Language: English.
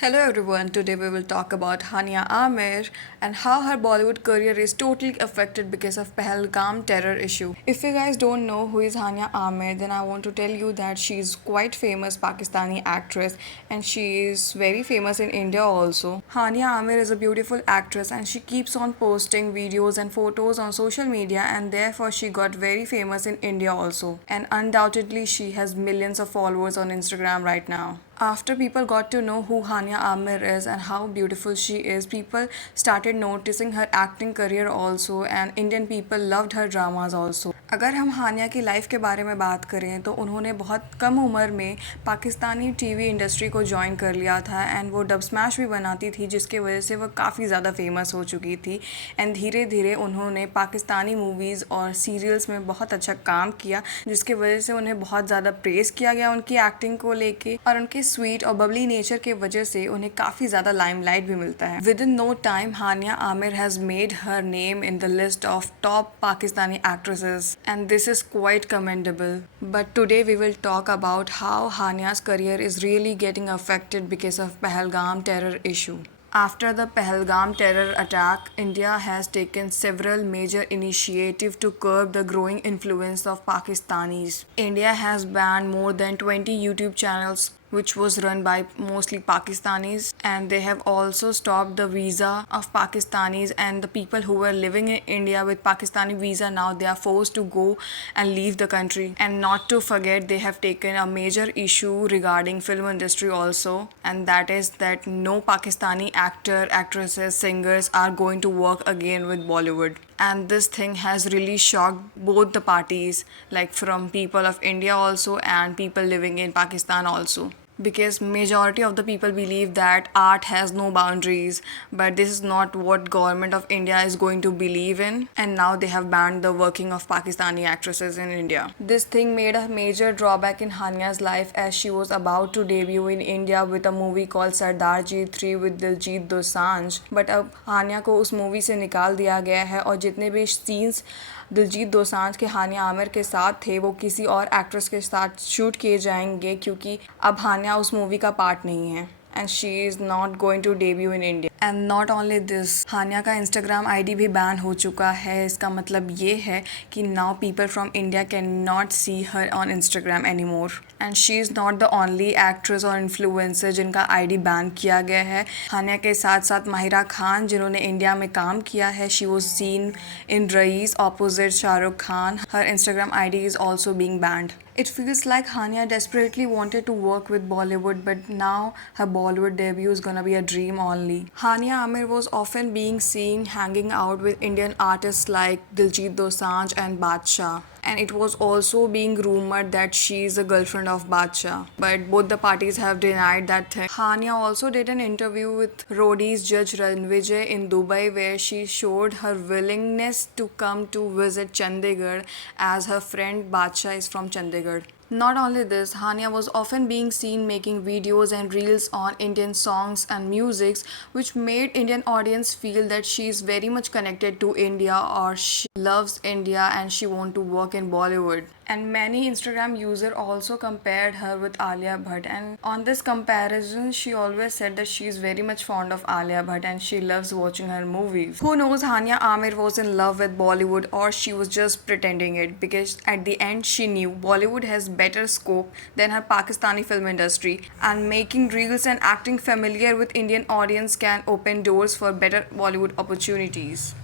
Hello everyone, today we will talk about Hania Amir and how her Bollywood career is totally affected because of Pahalgam terror issue. If you guys don't know who is Hania Amir, then I want to tell you that she is quite famous Pakistani actress and she is very famous in India also. Hania Amir is a beautiful actress and she keeps on posting videos and photos on social media, and therefore she got very famous in India also. And undoubtedly she has millions of followers on Instagram right now. After people got to know who Hania Amir is and how beautiful she is, people started noticing her acting career also, and Indian people loved her dramas also. अगर हम हानिया की life के बारे में बात करें तो उन्होंने बहुत कम उम्र में पाकिस्तानी टीवी इंडस्ट्री को ज्वाइन कर लिया था एंड वो डब स्मैश भी बनाती थी, जिसके वजह से वो काफ़ी ज़्यादा फेमस हो चुकी थी। एंड धीरे धीरे उन्होंने पाकिस्तानी मूवीज़ और सीरियल्स में बहुत अच्छा काम किया, जिसके वजह से उन्हें बहुत ज़्यादा प्रेज़ किया गया उनकी एक्टिंग को लेके, और उनके स्वीट और बबली नेचर के वजह से उन्हें काफ़ी ज़्यादा लाइमलाइट भी मिलता है। Within no time Hania Aamir has made her name in the list of top Pakistani actresses, and this is quite commendable. But today we will talk about how Hania's career is really getting affected because of Pahalgam terror issue. After the Pahalgam terror attack, India has taken several major initiatives to curb the growing influence of Pakistanis. India has banned more than 20 YouTube channels which was run by mostly Pakistanis, and they have also stopped the visa of Pakistanis, and the people who were living in India with Pakistani visa, now they are forced to go and leave the country. And not to forget, they have taken a major issue regarding film industry also, and that is that no Pakistani actor, actresses, singers are going to work again with Bollywood. And this thing has really shocked both the parties, like from people of India also and people living in Pakistan also, because majority of the people believe that art has no boundaries, but this is not what government of India is going to believe in, and now they have banned the working of Pakistani actresses in India. This thing made a major drawback in Hania's life, as she was about to debut in India with a movie called Sardarji 3 with Diljit Dosanjh, but अब हानिया को उस movie से निकाल दिया गया है, और जितने भी सीन्स दिलजीत दोसांझ के हानिया आमिर के साथ थे वो किसी और एक्ट्रेस के साथ शूट किए जाएंगे, क्योंकि अब हानिया उस मूवी का पार्ट नहीं है and she is not going to debut in India. And not only this, हानिया का इंस्टाग्राम आईडी भी बैन हो चुका है। इसका मतलब ये है कि now people from India cannot see her on Instagram anymore. And she is not the only actress और influencer जिनका आईडी बैन किया गया है। हानिया के साथ साथ माहिरा खान, जिन्होंने इंडिया में काम किया है, she was seen in Raees opposite Shahrukh Khan. Her Instagram ID is also being banned. It feels like Hania desperately wanted to work with Bollywood, but now her Bollywood debut is gonna be a dream only. Hania Amir was often being seen hanging out with Indian artists like Diljit Dosanjh and Badshah. And it was also being rumored that she is a girlfriend of Badshah, but both the parties have denied that thing. Hania also did an interview with Roadies judge Ranvijay in Dubai, where she showed her willingness to come to visit Chandigarh, as her friend Badshah is from Chandigarh. Not only this, Hania was often being seen making videos and reels on Indian songs and musics, which made Indian audience feel that she is very much connected to India, or she loves India and she want to work in Bollywood. And many Instagram users also compared her with Alia Bhatt, and on this comparison she always said that she is very much fond of Alia Bhatt and she loves watching her movies. Who knows, Hania Amir was in love with Bollywood or she was just pretending it, because at the end she knew Bollywood has better scope than her Pakistani film industry, and making reels and acting familiar with Indian audience can open doors for better Bollywood opportunities.